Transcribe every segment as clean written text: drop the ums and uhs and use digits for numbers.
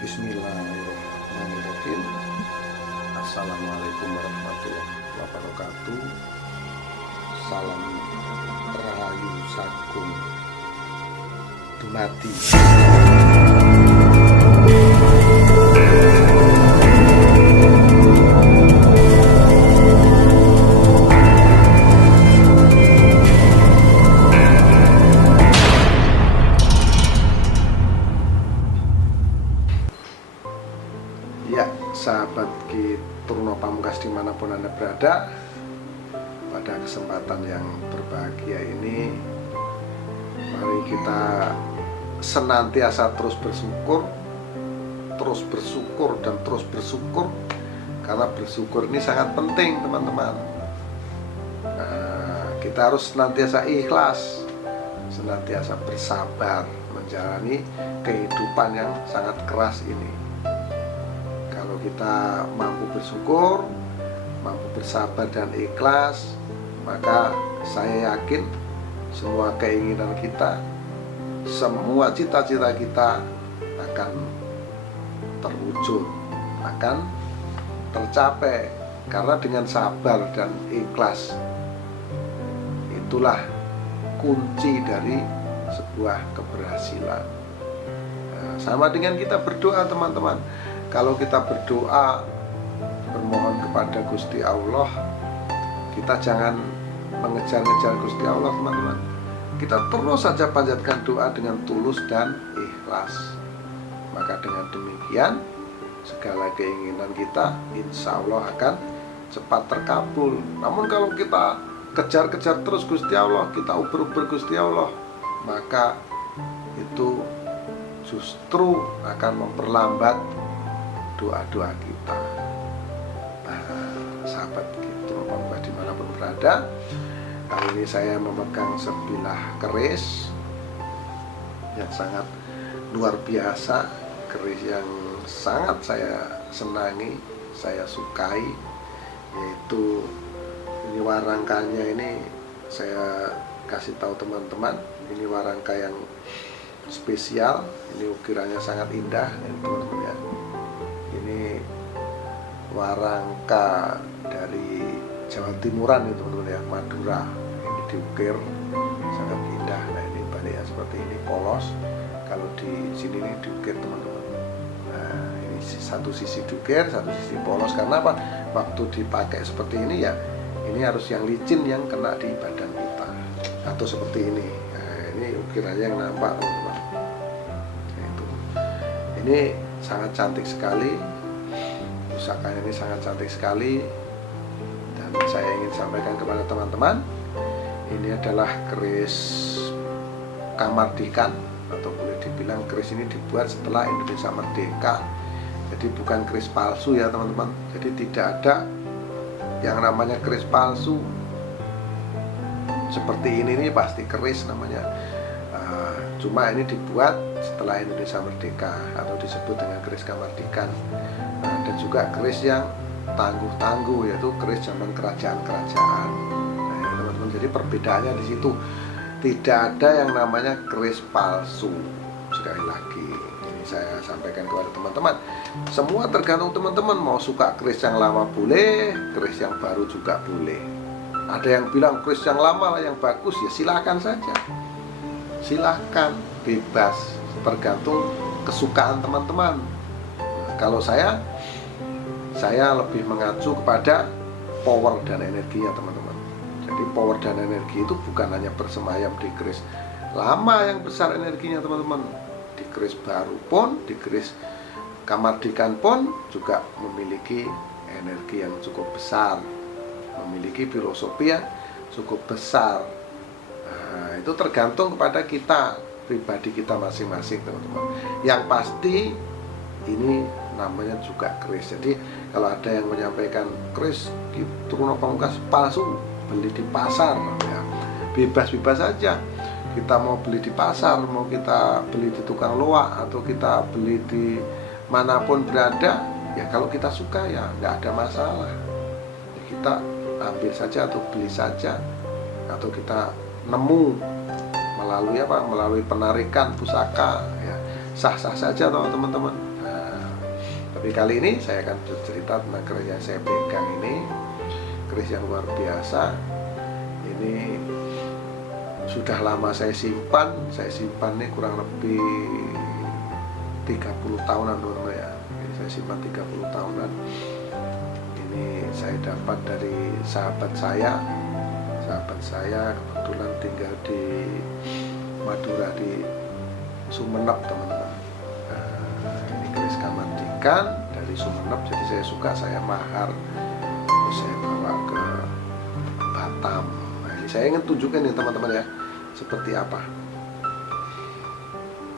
Bismillahirrahmanirrahim. Assalamualaikum warahmatullahi wabarakatuh. Salam Rahayu Sagung Dumadi. Ya, sahabat Ki Turno Pamungkas dimanapun Anda berada, pada kesempatan yang berbahagia ini, mari kita senantiasa terus bersyukur, dan terus bersyukur, karena bersyukur ini sangat penting, teman-teman. Kita harus senantiasa ikhlas, senantiasa bersabar menjalani kehidupan yang sangat keras ini. Kalau kita mampu bersyukur, mampu bersabar dan ikhlas, maka saya yakin semua keinginan kita, semua cita-cita kita akan terwujud, akan tercapai. Karena dengan sabar dan ikhlas, itulah kunci dari sebuah keberhasilan. Sama dengan kita berdoa, teman-teman. Kalau kita berdoa, bermohon kepada Gusti Allah, kita jangan mengejar-ngejar Gusti Allah, teman-teman. Kita terus saja panjatkan doa dengan tulus dan ikhlas. Maka dengan demikian, segala keinginan kita insya Allah akan cepat terkabul. Namun kalau kita kejar-kejar terus Gusti Allah, kita uber-uber Gusti Allah, maka itu justru akan memperlambat doa-doa kita. Sahabat Turno Pamungkas dimanapun berada, kali ini saya memegang sebilah keris yang sangat luar biasa, keris yang sangat saya senangi, saya sukai, yaitu ini warangkanya. Ini saya kasih tahu teman-teman, ini warangka yang spesial, ini ukirannya sangat indah, teman-teman ya. Ini warangka dari Jawa Timuran itu, teman-teman ya, Madura. Ini diukir sangat indah. Nah, ini baliknya seperti ini, polos. Kalau di sini ini diukir, teman-teman. Nah, ini satu sisi diukir, satu sisi polos. Karena apa? Waktu dipakai seperti ini ya, ini harus yang licin yang kena di badan kita. Atau seperti ini. Nah, ini ukirannya yang nampak, teman-teman. Nah, itu. Ini sangat cantik sekali, pusakanya ini sangat cantik sekali. Dan saya ingin sampaikan kepada teman-teman, ini adalah keris Kamardikan, atau boleh dibilang keris ini dibuat setelah Indonesia merdeka. Jadi bukan keris palsu ya, teman-teman. Jadi tidak ada yang namanya keris palsu. Seperti ini pasti keris namanya. Cuma ini dibuat setelah Indonesia merdeka, atau disebut dengan keris Kamardikan. Dan juga keris yang tangguh-tangguh, yaitu keris zaman kerajaan-kerajaan. Nah, teman-teman, jadi perbedaannya di situ. Tidak ada yang namanya keris palsu. Sekali lagi, ini saya sampaikan kepada teman-teman. Semua tergantung teman-teman, mau suka keris yang lama boleh, keris yang baru juga boleh. Ada yang bilang keris yang lama lah yang bagus, ya silakan saja. Silahkan, bebas, tergantung kesukaan teman-teman. Kalau saya lebih mengacu kepada power dan energinya, teman-teman. Jadi power dan energi itu bukan hanya bersemayam di keris lama yang besar energinya, teman-teman. Di keris baru pun, di keris Kamardikan pun juga memiliki energi yang cukup besar, memiliki filosofi yang cukup besar. Nah, itu tergantung kepada kita, pribadi kita masing-masing, teman-teman. Yang pasti ini namanya juga keris. Jadi kalau ada yang menyampaikan keris Ki Turno Pamungkas palsu, beli di pasar ya, bebas-bebas saja. Kita mau beli di pasar, mau kita beli di tukang loak, atau kita beli di manapun berada, ya kalau kita suka ya nggak ada masalah. Ya, kita ambil saja atau beli saja, atau kita nemu melalui penarikan pusaka, ya sah-sah saja teman-teman. Nah, Tapi kali ini saya akan bercerita tentang keris yang saya pegang ini, keris yang luar biasa. Ini sudah lama saya simpan nih kurang lebih 30 tahunan teman-teman ya. Ini saya simpan 30 tahunan. Ini saya dapat dari sahabat saya kebetulan tinggal di Madura, di Sumeneb teman-teman. Ini keris Kamardikan dari Sumeneb, jadi saya suka, saya mahar, terus saya bawa ke Batam. Nah, ini saya ingin tunjukkan nih teman-teman ya, seperti apa.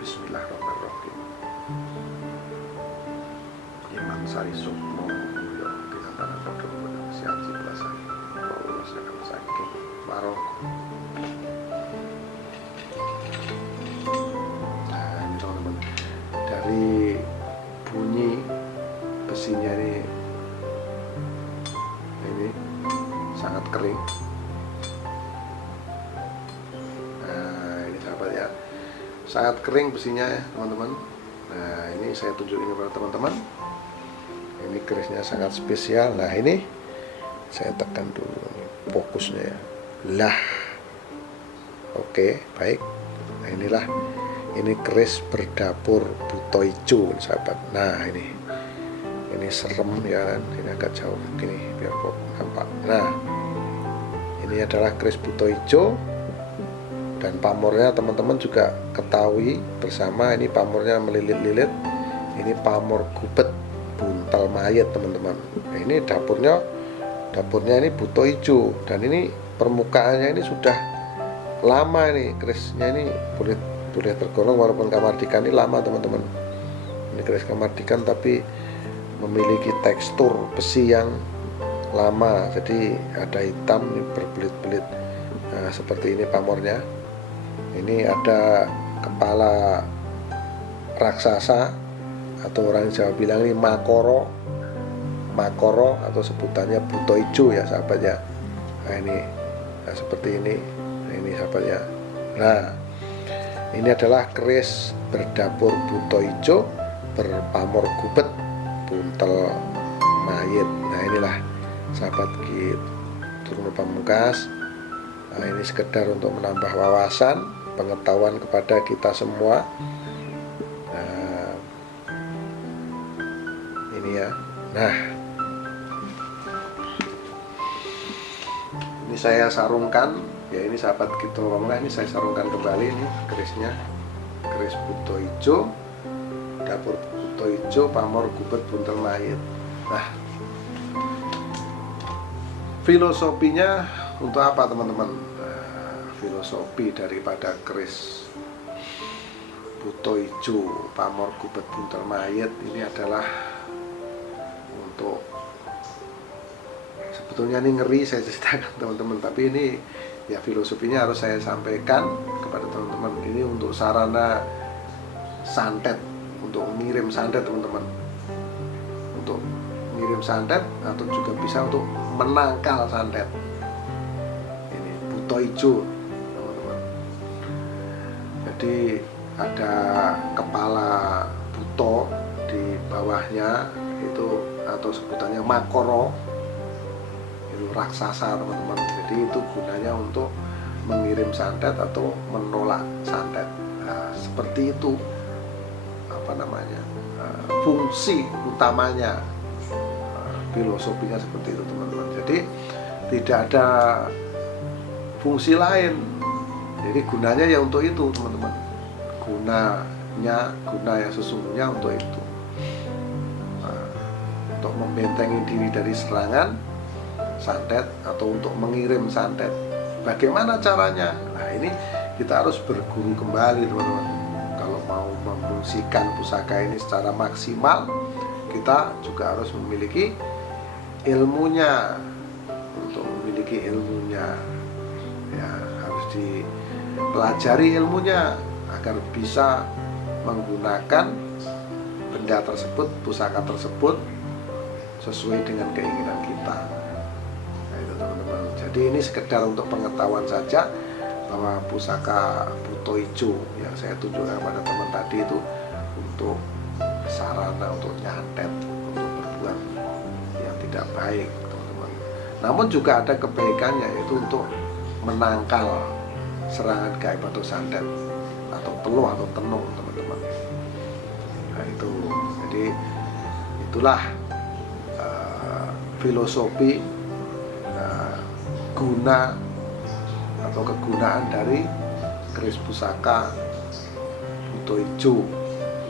Bismillahirrahmanirrahim. Iman Sari Sukmo Tinantara Kodok Siap Ciplasani Allah Sedang Sakit Maroko. Nah ini teman-teman, dari bunyi besinya ini sangat kering. Nah ini sahabat ya, sangat kering besinya ya teman-teman. Nah ini saya tunjukin kepada teman-teman, ini kerisnya sangat spesial. Nah ini saya tekan dulu ini fokusnya ya. Lah oke, baik. Nah inilah, ini keris berdapur buto ijo sahabat. Nah ini serem ya kan, ini agak jauh gini biar kok nampak. Nah ini adalah keris buto ijo, dan pamornya teman-teman juga ketahui bersama, ini pamornya melilit-lilit. Ini pamor gubet buntal mayat teman-teman. Nah, ini dapurnya ini buto ijo, dan ini permukaannya ini sudah lama, ini kerisnya ini boleh tergolong, walaupun Kamardikan ini lama teman-teman. Ini keris Kamardikan tapi memiliki tekstur besi yang lama, jadi ada hitam, ini berbelit-belit. Nah, seperti ini pamornya. Ini ada kepala raksasa, atau orang Jawa bilang ini makoro atau sebutannya buto ijo ya sahabat ya. Nah ini, nah, seperti ini. Nah, ini sahabat ya. Nah ini adalah keris berdapur buto ijo berpamor gubet buntel mayit. Nah inilah sahabat gitu, turun pamungkas. Nah ini sekedar untuk menambah wawasan pengetahuan kepada kita semua. Nah ini ya. Nah ini saya sarungkan ya, ini sahabat gitu pamungkas, ini saya sarungkan kembali ini kerisnya, keris buto ijo, dapur buto ijo, pamor gubet buntel mayit. Nah filosofinya untuk apa teman-teman? Nah, filosofi daripada keris buto ijo, pamor gubet buntel mayit ini adalah untuk, sebetulnya ini ngeri saya ceritakan teman-teman, tapi ini ya filosofinya harus saya sampaikan kepada teman-teman. Ini untuk sarana santet, untuk mengirim santet teman-teman, untuk mengirim santet, atau juga bisa untuk menangkal santet. Ini buto ijo teman-teman, jadi ada kepala buto di bawahnya itu, atau sebutannya makoro, itu raksasa teman-teman. Jadi itu gunanya untuk mengirim santet atau menolak santet. Nah, seperti itu apa namanya, fungsi utamanya, filosofinya seperti itu teman-teman. Jadi tidak ada fungsi lain, jadi gunanya ya untuk itu teman-teman. Guna yang sesungguhnya untuk itu, untuk membentengi diri dari serangan santet atau untuk mengirim santet. Bagaimana caranya? Nah ini kita harus berguru kembali teman-teman. Kalau mau memfungsikan pusaka ini secara maksimal, kita juga harus memiliki ilmunya. Untuk memiliki ilmunya ya harus dipelajari ilmunya agar bisa menggunakan benda tersebut, pusaka tersebut sesuai dengan keinginan kita. Nah itu teman-teman. Jadi ini sekedar untuk pengetahuan saja bahwa pusaka buto ijo yang saya tunjukkan pada teman tadi itu untuk sarana untuk nyantet, untuk berbuat yang tidak baik, teman-teman. Namun juga ada kebaikannya, yaitu untuk menangkal serangan gaib atau santet atau peluh atau tenung, teman-teman. Nah itu, jadi itulah filosofi guna atau kegunaan dari keris pusaka buto ijo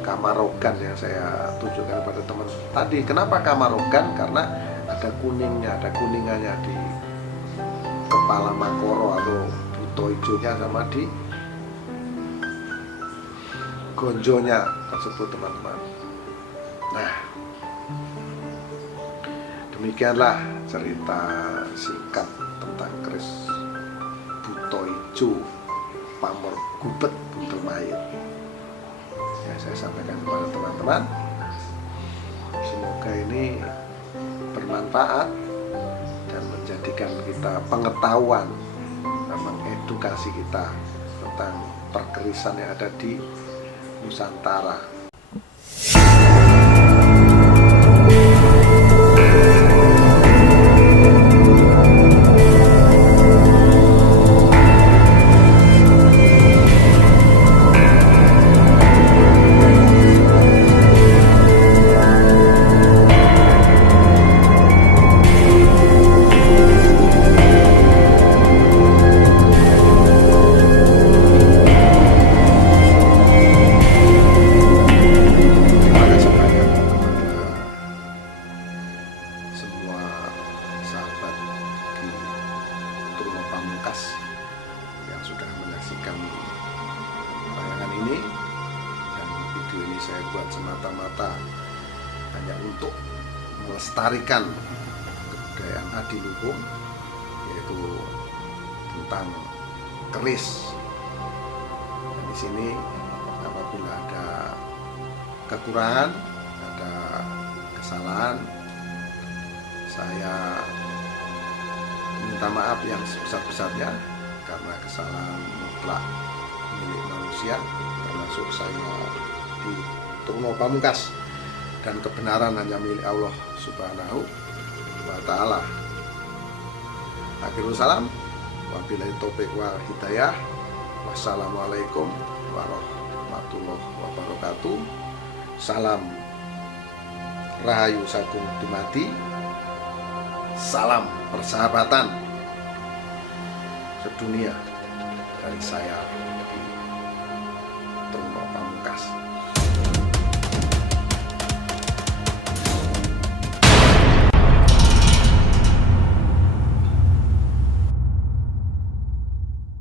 kamarogan yang saya tunjukkan pada teman tadi. Kenapa kamarogan? Karena ada kuningnya, ada kuningannya di kepala makoro atau buto ijonya sama di gonjonya tersebut, teman-teman. Nah, demikianlah cerita singkat tentang keris buto ijo pamor gubet buntel mayit yang saya sampaikan kepada teman-teman. Semoga ini bermanfaat dan menjadikan kita pengetahuan dan mengedukasi kita tentang perkerisan yang ada di Nusantara. Yang sudah menyaksikan tayangan ini, dan video ini saya buat semata-mata hanya untuk melestarikan kebudayaan adiluhung, yaitu tentang keris. Dan di sini apabila ada kekurangan, ada kesalahan, saya minta maaf yang sebesar-besarnya, karena kesalahan mutlak milik manusia, termasuk saya di Turno Pamungkas, dan kebenaran hanya milik Allah Subhanahu wa Ta'ala. Akhirul salam, wabillahi taufiq wal hidayah. Wassalamualaikum warahmatullahi wabarakatuh. Salam Rahayu Sagung Dumadi. Salam persahabatan sedunia dari saya.